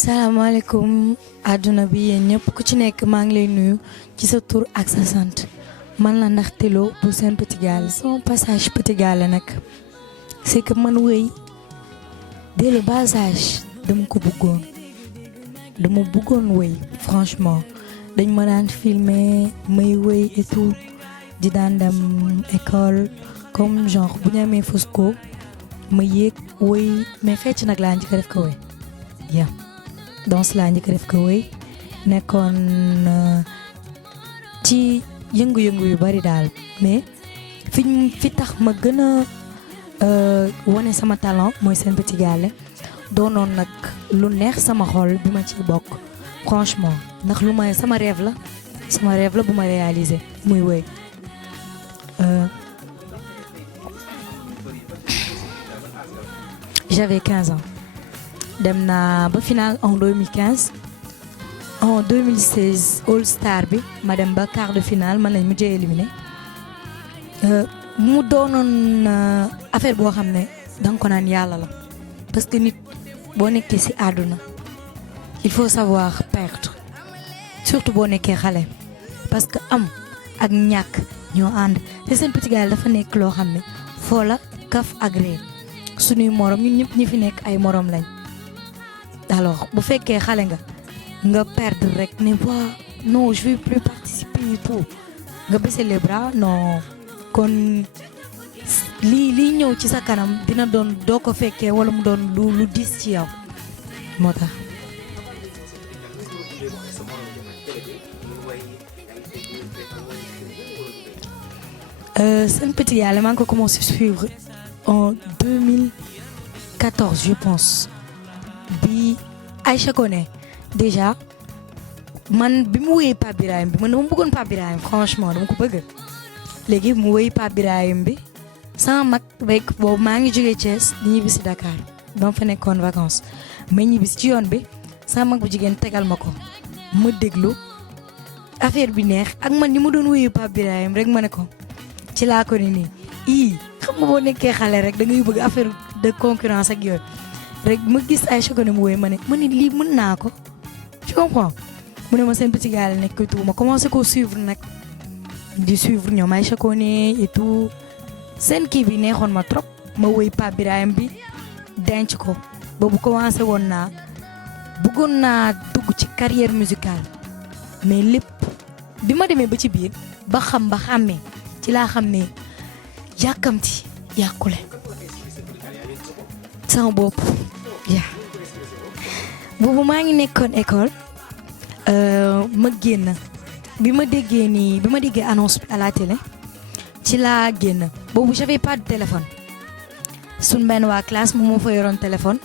salaamaaleykum àdduna bi yéen ñëpp ku ci nekk maa ngi lay nuyu ci sa tur ak sa sant man la Ndaxte Lo bu Sen Petit Gallé son passage Petit Gallé nag c'est que man wëy dès le bas âge dama bëggoon wëy franchement dañ ma daan filmer may wëy et tout di daan dem école comme genre bu ñu amee Fosco ma yéeg wëy mais fecc nag laa njëkk a def ko wëy ya danse laa njëkk a def ko wëy nekkoon ci yëngu-yëngu yu bari daal mais fi tax ma gën a wane sama talent mooy Sen Petit Gallé doonoon nag lu neex sama xol bi ma ciy bokk franchement ndax lu may sama rêve la bu ma réaliser muy wëy j'avais 15 ans dem naa ba finale en 2015 en 2016 All Star bi ma dem ba quart de finale man lañ mujjee éliminé mu doonoon affaire boo xam ne danga ko naan yàlla la parce que nit boo nekkee ci àdduna il faut savoir perdre surtout boo nekkee xale parce que am ak ñàkk ñoo ànd te Sen Petit Gallé dafa nekk loo xam ne foo la kaf ak ree suñuy morom ñun ñëpp ñi fi nekk ay morom lañ alors bu fekkee xale nga perdre rek ne waa non je vais plus participer et tout nga baisser les bras non kon lii ñëw ci sa kanam dina doon doo ko fekkee wala mu doon lu diis ci yow moo tax. Sen Petit Gallé maa ngi ko commencé suivre en 2014 je pense bi Aïcha Koné déjà man bi mu wéyee Pape Birahim bi man dama bëggoon Pape Birahim franchement dama ko bëgg léegi mu wéy Pape Birahim bi sama mag rek boobu maa ngi jógee Thiès di ñibbi si Dakar dama fa nekkoon vacances mais ñibbi si ci yoon bi sama mag bu jigéen tegal ma ko ma déglu affaire bi neex ak man ni mu doon wéyee Pape Birahim rek ma ne ko ci laa ko ni nii xam nga boo nekkee xale rek da ngay bëgg affaire de concurrence ak yooyu rek ma gis Aïcha Koné mu wéy ma ne lii mën naa ko tu comprends mu ne ma Sen Petit Gallé nekk tout ma commencé ko suivre nag di suivre ñoom Aïcha Koné et tout seen kii bi neexoon ma trop ma wéy Pape Birahim bi denc ko boobu commencé woon naa bëggoon naa dugg ci carrière musicale mais lépp bi ma demee ba ci biir ba xàmmee ci laa xam ne yàkkamti yàqule sama bopp yaa boobu maa ngi nekkoon école ma génn bi ma déggee annonce à la télé ci laa génn boobu j'avais pas de téléphone suñ benn waa classe moo fa yoroon téléphone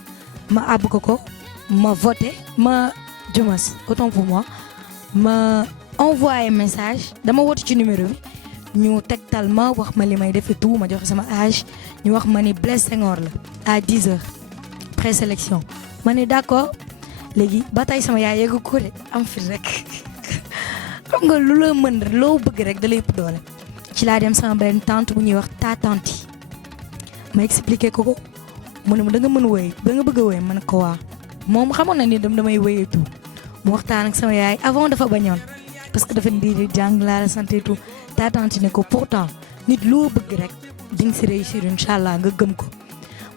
ma àbb ko ma voté ma jumas autant pour moi ma envoyé message dama woote ci numéro bi ñu tegtal ma wax ma li may def tout ma joxe sama âge ñu wax ma ni Blaise Senghor la à 10h présélection ma ne d'accord léegi ba tey sama yaay yeggu ko de am fi rek xam nga lu la mën loo bëgg rek da lay ëpp doole ci laa dem sama benn tante bu ñuy wax tanti ma expliqué ko mu ne ma da nga mën wëy da nga bëgg a wëy ma ne ko waa moom xamoon na ni damay wëy tout mu waxtaan ak sama yaay avant dafa bañoon parce que dafa ndi jàng laa la santé tout tanti ne ko pourtant nit loo bëgg rek di nga si réussir incha allah nga gëm ko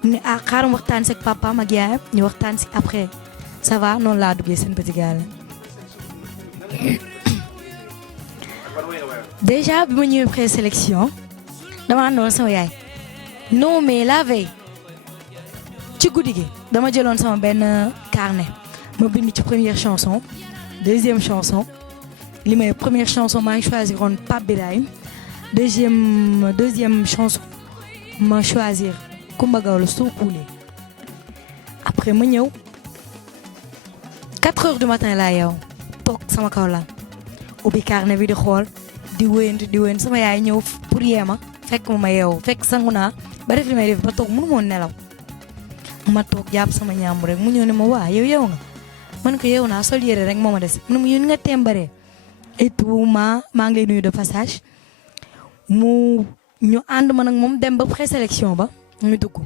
mu ne xaaral waxtaan si ak papaam ak yaayam ñu waxtaan si après ça va noonu laa duggee Sen Petit Gallé déjà bi ma ñëwee présélection dama àndoon sama yaay non mais la veille ci guddi gi dama jëloon sama benn carnet ma bind ci première chanson deuxième chanson li may première chanson maa ngi choisir woon Pape Birahim deuxième chanson ma choisir Coumba Gawlo soo kuulee après ma ñëw 4h du matin laa yow toog sama kaw la ubbi carnet bi di xool di wéyante sama yaay ñëw pour yeema fekk ma yeewu fekk sangu naa ba def li may def ba toog mënu moon nelaw ma toog jàpp sama ñaam rek mu ñëw ne ma waa yow nga man ko yeewu naa sol yére rek moo ma des mu ne ma yéen nga tembaree et tout maa ngi lay nuyu de passage ñu ànd ma nag moom dem ba présélection ba ñu dugg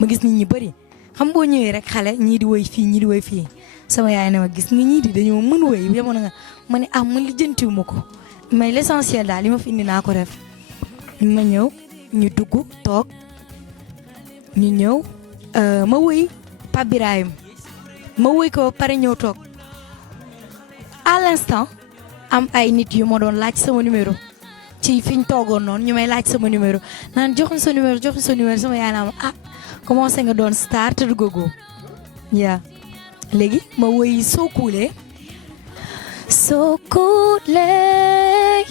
ma gis nit ñi bëri xam boo ñëwee rek xale ñii di woy fii ñii di woy fii sama yaay ne ma gis nga ñii di dañoo mën woy yemoon nga ma ne man lijjantiwu ma ko mais l'essentiel daal li ma fi indi naa ko def ma ñëw ñu dugg toog ñu ñëw ma woy Pape Birahim ma woy ko pare ñëw toog à l'instant am ay nit yu ma doon laaj sama numéro ci fi ñu toogoon noonu ñu may laaj sama numéro naan joxuñ sa numéro sama yaay naa ma commencé nga doon star te duggagoo yaa léegi ma woy soo kuulee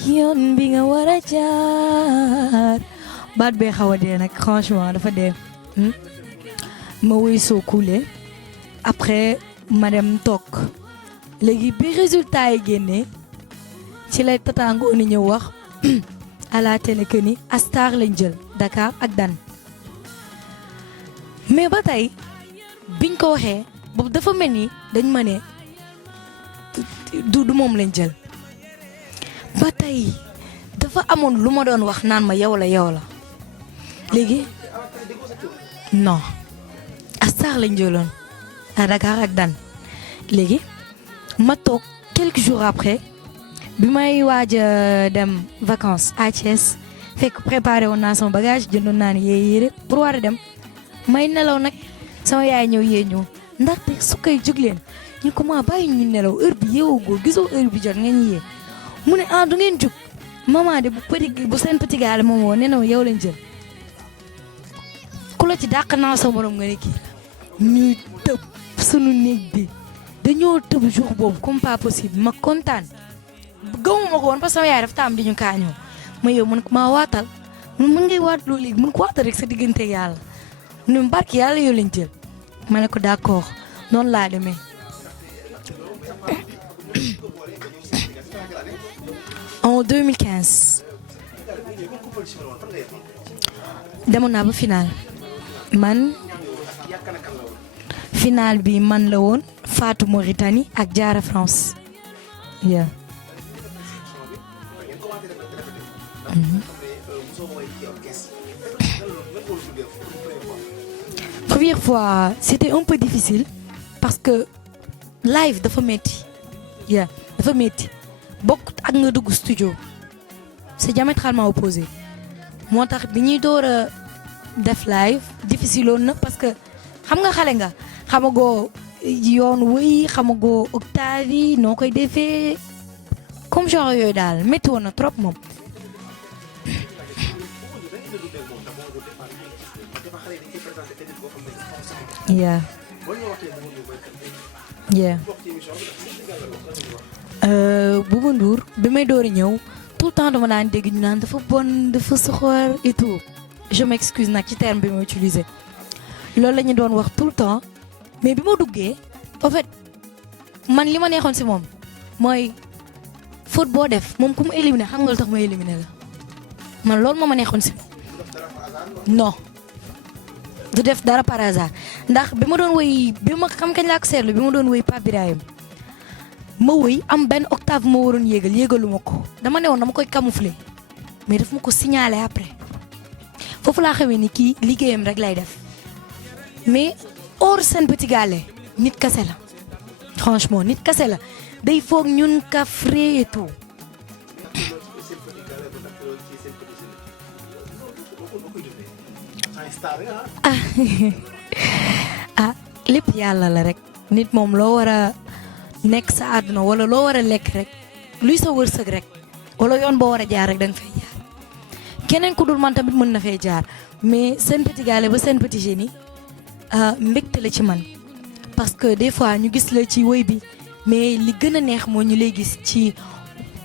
yoon bi nga war a jaar baat bee xaw a dee nag franchement dafa dee ma woy soo kuulee après ma dem toog léegi bi résultat yi génnee ci lay tataangoo ni ñëw wax à la télé que ni Astar lañ jël Dakar ak Dan mais ba tey biñ ko waxee boobu dafa mel ni dañ ma ne du moom lañ jël ba tey dafa amoon lu ma doon wax naan ma yow la léegi non Astar lañ jëloon à Dakar ak Dan léegi ma toog quelques jours après bi may waaj a dem vacances à Thiès fekk préparé woon naa sama bagage jëndoon naa ne yére pour war a dem may nelaw nag sama yaay ñëw yee ñu ndaxte su koy jóg leen ñu comment bàyyi ñu nelaw heure bi yeewugoo gisoo heure bi jot nga ñu yee mu ne du ngeen jóg maman de bu seen petit gaale moom woo nee na yow lañ jël ku la ci dàq naa sa morom nga ne kii ñuy tëb sunu néeg bi dañoo tëb jour boobu comme pas possible ma kontaan gëmuma ko woon parce que sama yaay dafa taam di ñu kaañoo ma yow mun ko maa waatal mun ngay waat loolu léegi mun ko waatal rek sa diggante yàlla mu ne barki yàlla yow lañ jël ma ne ko d'accord noonu laa demee en 2015 demoon naa ba final final bi man la woon Fatou Mauritanie ak Diarra France yeah. Première fois c'était un peu difficile parce que live dafa metti dafa metti bokkut ak nga dugg studio c'est diamétralement opposé moo tax bi ñuy door a def live difficile woon na parce que xam nga xale nga xamagoo yoon wëy xamagoo octave yi noo koy defee comme genre yooyu daal métti woon na trop moom. yeah Bouba Ndour bi may door a ñëw tout le temps dama daan dégg ñu naan dafa bon dafa soxor et tout je m'excuse nag ci terme bi ma utilisé loolu la ñu doon wax tout le temps mais bi ma duggee en fait man li ma neexoon si moom mooy faute boo def moom ku mu éliminé xam nga lu tax ma éliminé la man loolu moo ma neexoon si moom non du def dara par hasard ndax bi ma doon woy bi ma xam kañ laa ko seetlu bi ma doon woy Pape Birahim ma woy am benn octave ma waroon yégalu ma ko dama ne woon dama koy camoufler mais daf ma ko signaler après foofu laa xamee ni kii liggéeyam rek lay def mais hors seen petit gallé nit kase la franchement nit kase la day foog ñun kafre et tout lépp yàlla la rek nit moom loo war a nekk sa àdduna wala loo war a lekk rek luy sa wërsëg rek wala yoon boo war a jaar rek da nga fay jaar keneen ku dul man tamit mën na fay jaar mais seen petit gallé ba seen petit génie mbégte la ci man parce que des fois ñu gis la ci woy bi mais li gën a neex moo ñu lay gis ci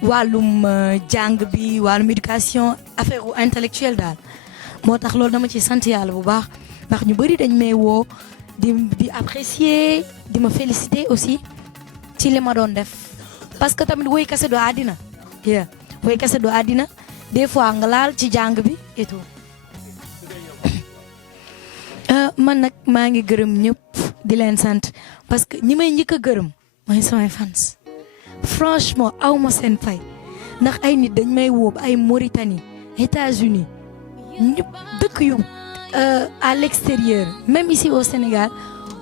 wàllum jàng bi wàllum éducation affaire intellectuelle daal moo tax loolu dama ci sant yàlla bu baax ndax ñu bëri dañ may woo di apprécier di ma féliciter aussi ci li ma doon def parce que tamit woy kase do àddina woy kase do àddina des fois nga laal ci jàng bi et tout man nag maa ngi gërëm ñëpp di leen sant parce que ñi may njëkk a gërëm mooy samay fans franchement aw ma seen fay ndax ay nit dañ may woo ay Mauritanie États-Unis ñëpp dëkk yu à l'extérieur même ici au Sénégal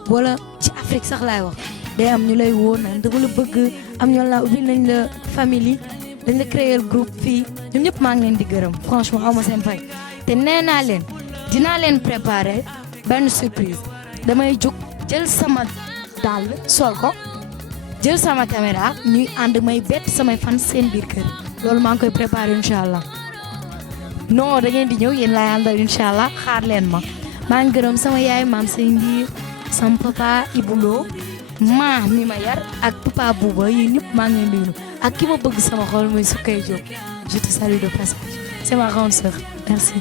wala ci Afrique sax laay wax day am ñu lay woo naan dama la bëgg am ñoo la ubbil nañ la famille dañ la créer groupe fii ñoom ñëpp maa ngi leen di gërëm franchement aw ma seen fay te nee naa leen dinaa leen préparer benn surprise damay jóg jël sama dàll sol ko jël sama caméra ñuy ànd may bett samay fan seen biir kër loolu maa ngi koy préparer incha allah non da ngeen di ñëw yéen laay àndal incha allah xaar leen ma maa ngi gërëm sama yaay maam seen ndiir sama papa Iboulo maa mi ma yar ak papa Bouba yéen ñëpp maa ngi leen di nuyu ak ki ma bëgg sama xol muy Soukay Diop je te salue de passage c'est ma grande sœur merci